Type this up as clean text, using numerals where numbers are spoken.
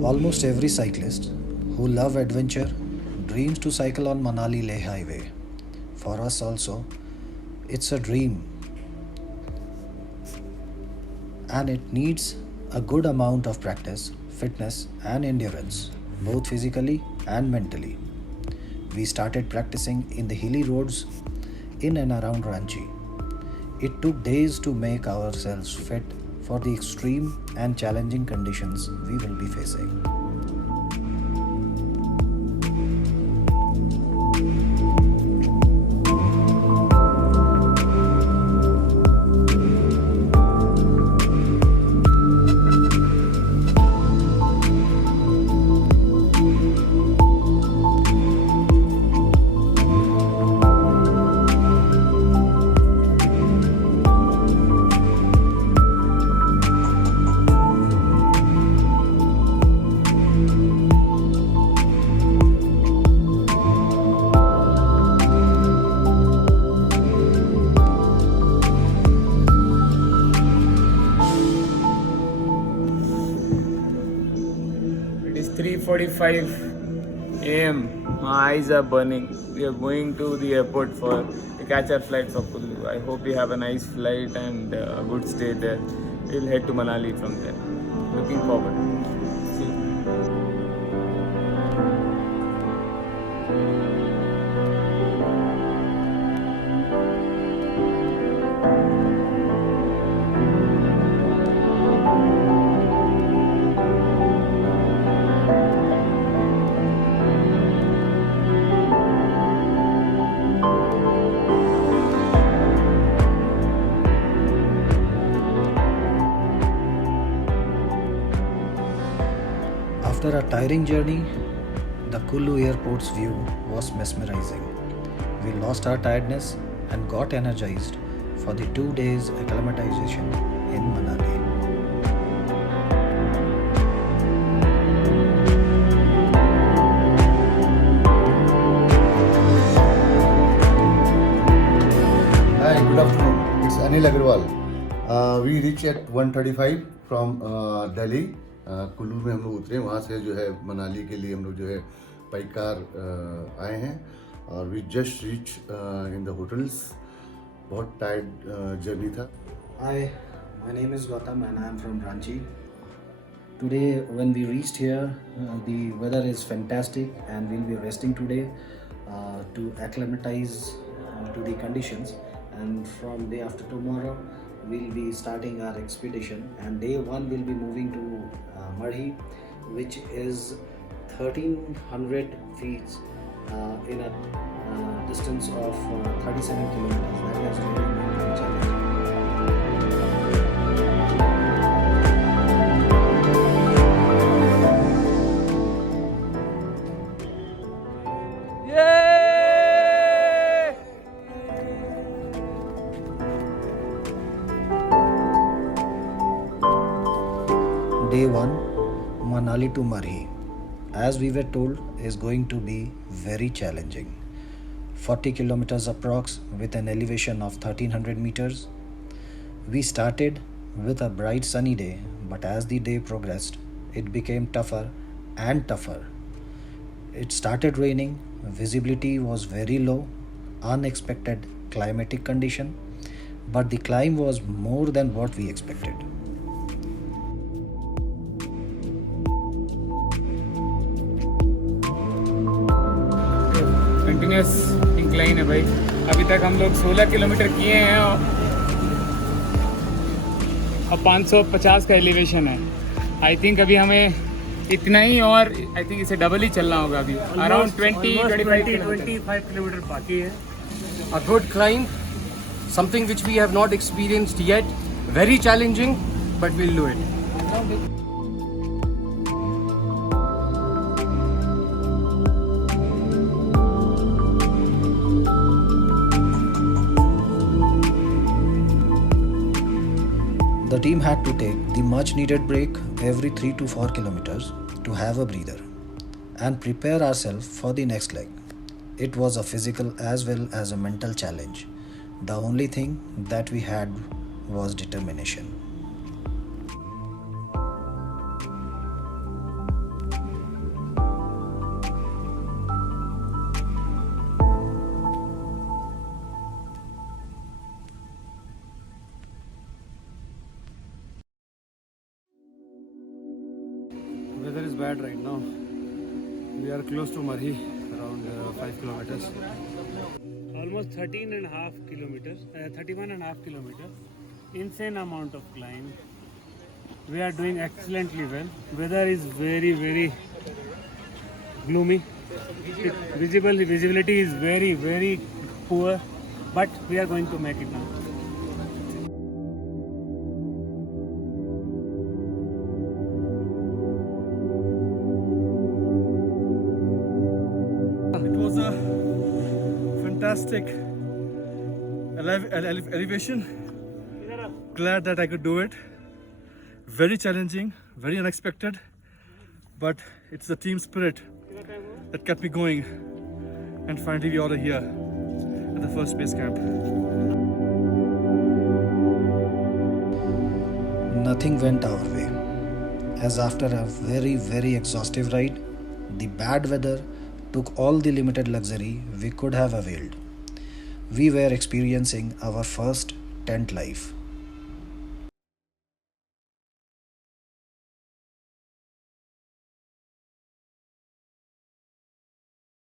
Almost every cyclist who love adventure dreams to cycle on Manali Leh highway. For us also, it's a dream and it needs a good amount of practice, fitness and endurance, both physically and mentally. We started practicing in the hilly roads in and around Ranchi. It took days to make ourselves fit for the extreme and challenging conditions we will be facing. It is 3:45 a.m. My eyes are burning. We are going to the airport to catch our flight for Kullu. I hope we have a nice flight and a good stay there. We'll head to Manali from there. Looking forward. See you. After a tiring journey, the Kullu airport's view was mesmerizing. We lost our tiredness and got energized for the 2 days acclimatization in Manali. Hi, good afternoon. It's Anil Agarwal. We reached at 1:35 from Delhi. Kullu में हम लोग उतरे, वहाँ से जो है मनाली के लिए हम लोग जो है बाई कार आए हैं और we just reach in the hotels. बहुत टायर्ड जर्नी था. Hi, my name is Gautam and I am from Ranchi. Today, when we reached here, the weather is fantastic and we'll be resting today to acclimatize to the conditions. And from day after tomorrow, we'll be starting our expedition. And day one, we'll be moving to Marhi, which is 1300 feet in a distance of 37 kilometers. That is really a challenge. Day 1, Manali to Marhi, as we were told, is going to be very challenging. 40 kilometers approx with an elevation of 1300 meters. We started with a bright sunny day, but as the day progressed, it became tougher and tougher. It started raining, visibility was very low, unexpected climatic condition, but the climb was more than what we expected. Continuous incline है भाई. अभी तक हम लोग 16 kilometre किए हैं और 550 का एलिवेशन है. आई थिंक अभी हमें इतना ही और आई थिंक इसे डबल ही चलना होगा. अभी अराउंड 25 kilometer बाकी है. A good climb, something which we have not experienced yet. Very challenging, but we'll do it. The team had to take the much needed break every 3 to 4 kilometers to have a breather and prepare ourselves for the next leg. It was a physical as well as a mental challenge. The only thing that we had was determination. bad right now. We are close to Marhi, around 5 kilometers. Almost 31.5 kilometers. Insane amount of climb. We are doing excellently well. Weather is very, very gloomy. Visibility is very, very poor, but we are going to make it now. It was a fantastic elevation. Glad that I could do it. Very challenging, very unexpected, but it's the team spirit that kept me going. And finally, we are here at the first base camp. Nothing went our way, as after a very, very exhaustive ride, the bad weather took all the limited luxury we could have availed. We were experiencing our first tent life.